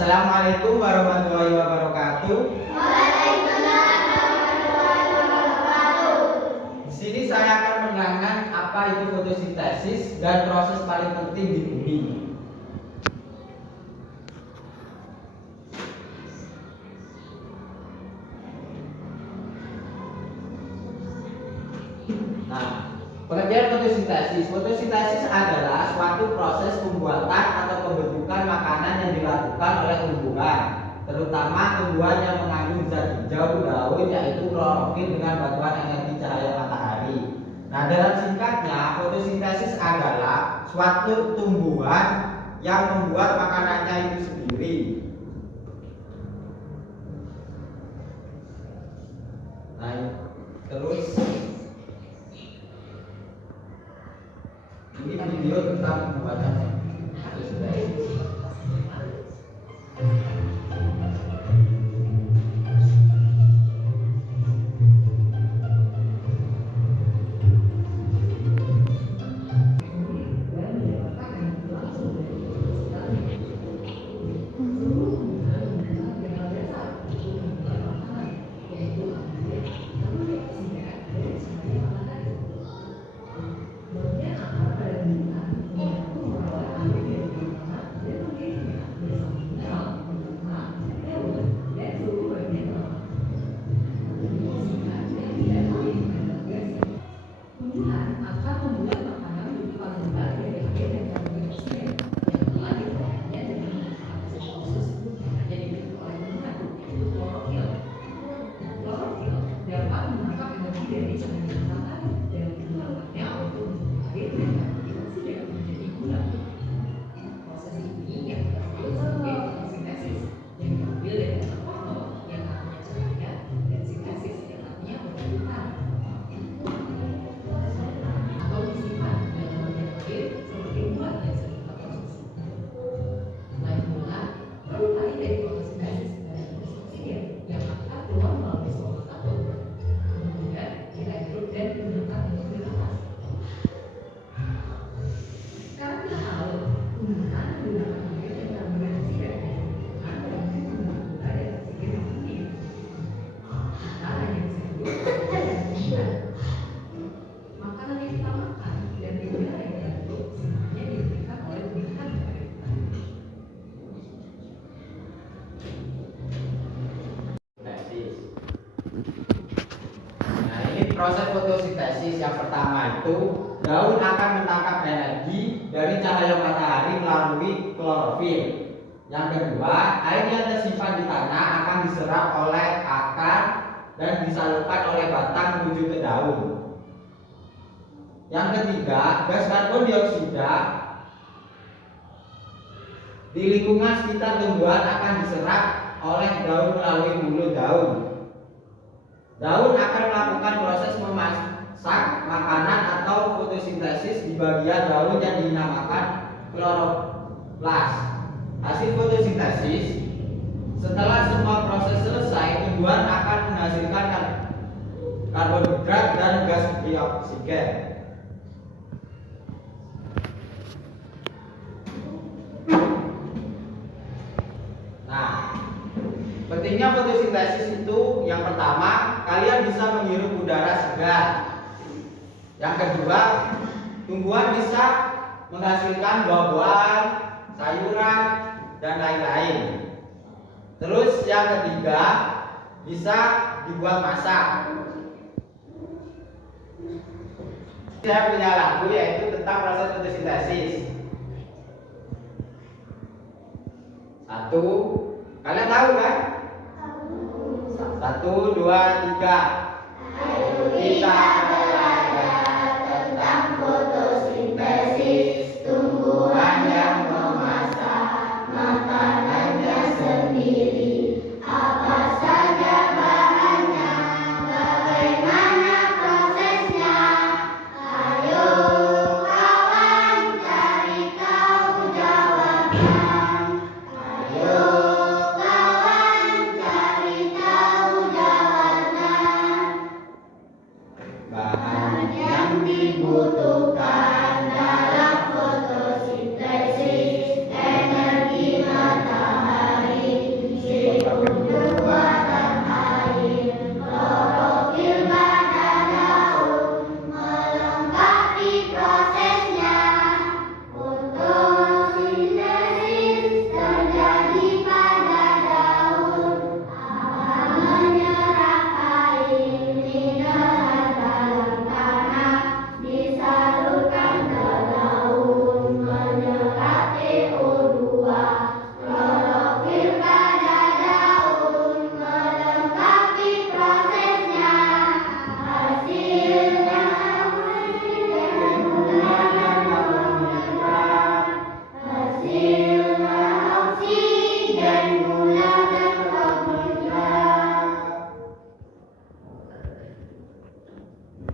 Assalamualaikum warahmatullahi wabarakatuh. Waalaikumsalam warahmatullahi wabarakatuh. Di sini saya akan menerangkan apa itu fotosintesis dan proses paling penting di bumi. Nah, pengertian fotosintesis. Fotosintesis adalah suatu proses pembuatan atau pembentukan makanan yang dilakukan oleh tumbuhan, terutama tumbuhan yang mengandung zat hijau daun yaitu klorofil dengan bantuan energi cahaya matahari. Nah, dalam singkatnya, fotosintesis adalah suatu tumbuhan yang membuat makanannya itu sendiri. Nah, terus ini video tentang pembuatan fotosintesis. Nah, ini proses fotosintesis. Yang pertama itu daun akan menangkap energi dari cahaya matahari melalui klorofil. Yang kedua, air yang tersimpan di tanah akan diserap oleh akar dan disalurkan oleh batang menuju ke daun. Yang ketiga, gas karbon dioksida di lingkungan sekitar tumbuhan akan diserap oleh daun melalui mulut daun. Daun akan melakukan proses memasak makanan atau fotosintesis di bagian daun yang dinamakan kloroplas. Hasil fotosintesis, setelah semua proses selesai, tumbuhan akan menghasilkan karbohidrat dan gas dioksigen. Nah, pentingnya fotosintesis itu yang pertama, kalian bisa menghirup udara segar. Yang kedua, tumbuhan bisa menghasilkan buah-buahan, sayuran, dan lain-lain. Terus yang ketiga, bisa dibuat masak. Saya punya lagu yaitu tentang proses fotosintesis. Satu, kalian tahu kan? 1, 2, 3. Ayo kita belajar tentang fotosintesis, tumbuhan yang memasak makanannya sendiri. Apa saja bahannya, bagaimana prosesnya? Ayo kawan cari tahu jawabannya. Ayo kawan cari tahu jawabannya. Bahan Yang dibutuhkan dalam fotosintesis energi matahari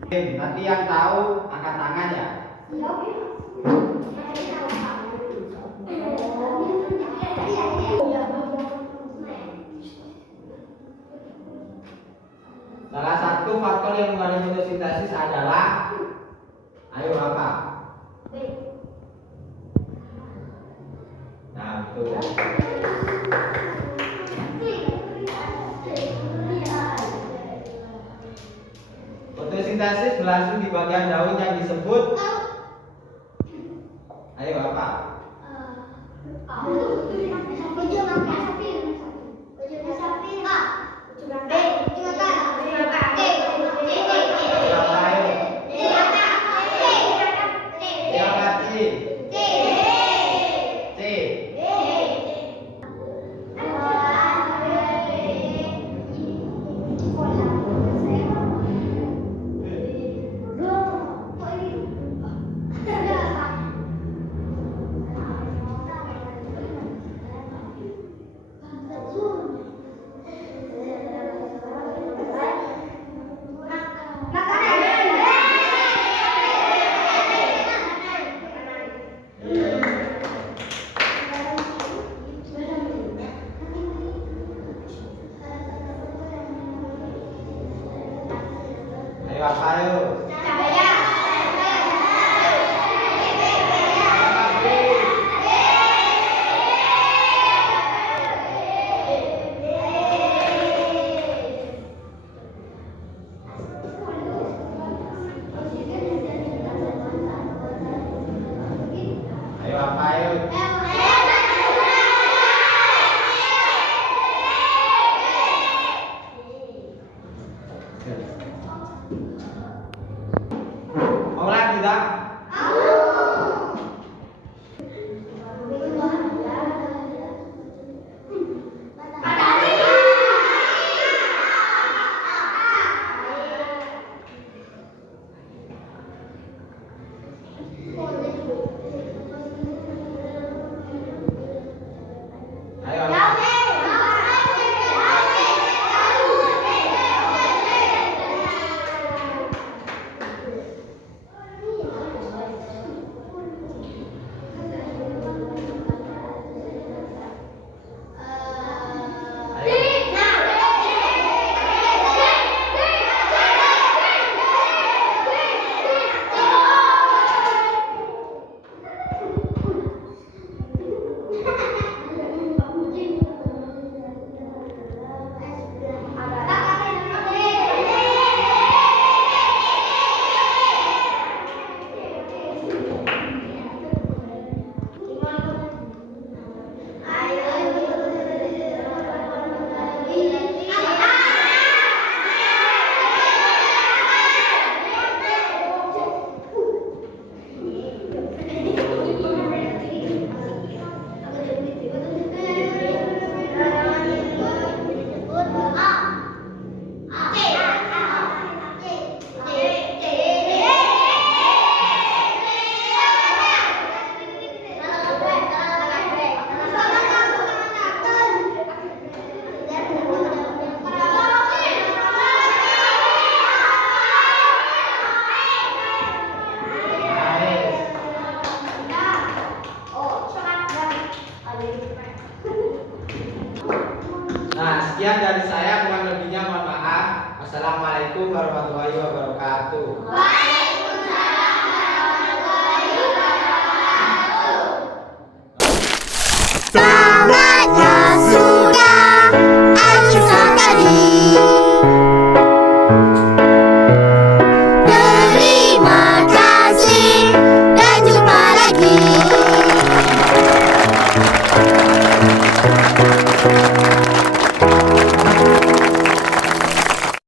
Nanti yang tahu angkat tangan ya. Salah satu faktor yang mengaruhi fotosintesis adalah, ayo apa? Nah, betul. Fotosintesis berlangsung di bagian daun yang disebut, ayo apa? Ayo apa ayo? Ayo apa ayo? Mau lagi tak? Ayo. Nah, sekian dari saya, kurang lebihnya mohon maaf. Wassalamualaikum warahmatullahi wabarakatuh. Waalaikumsalam warahmatullahi wabarakatuh.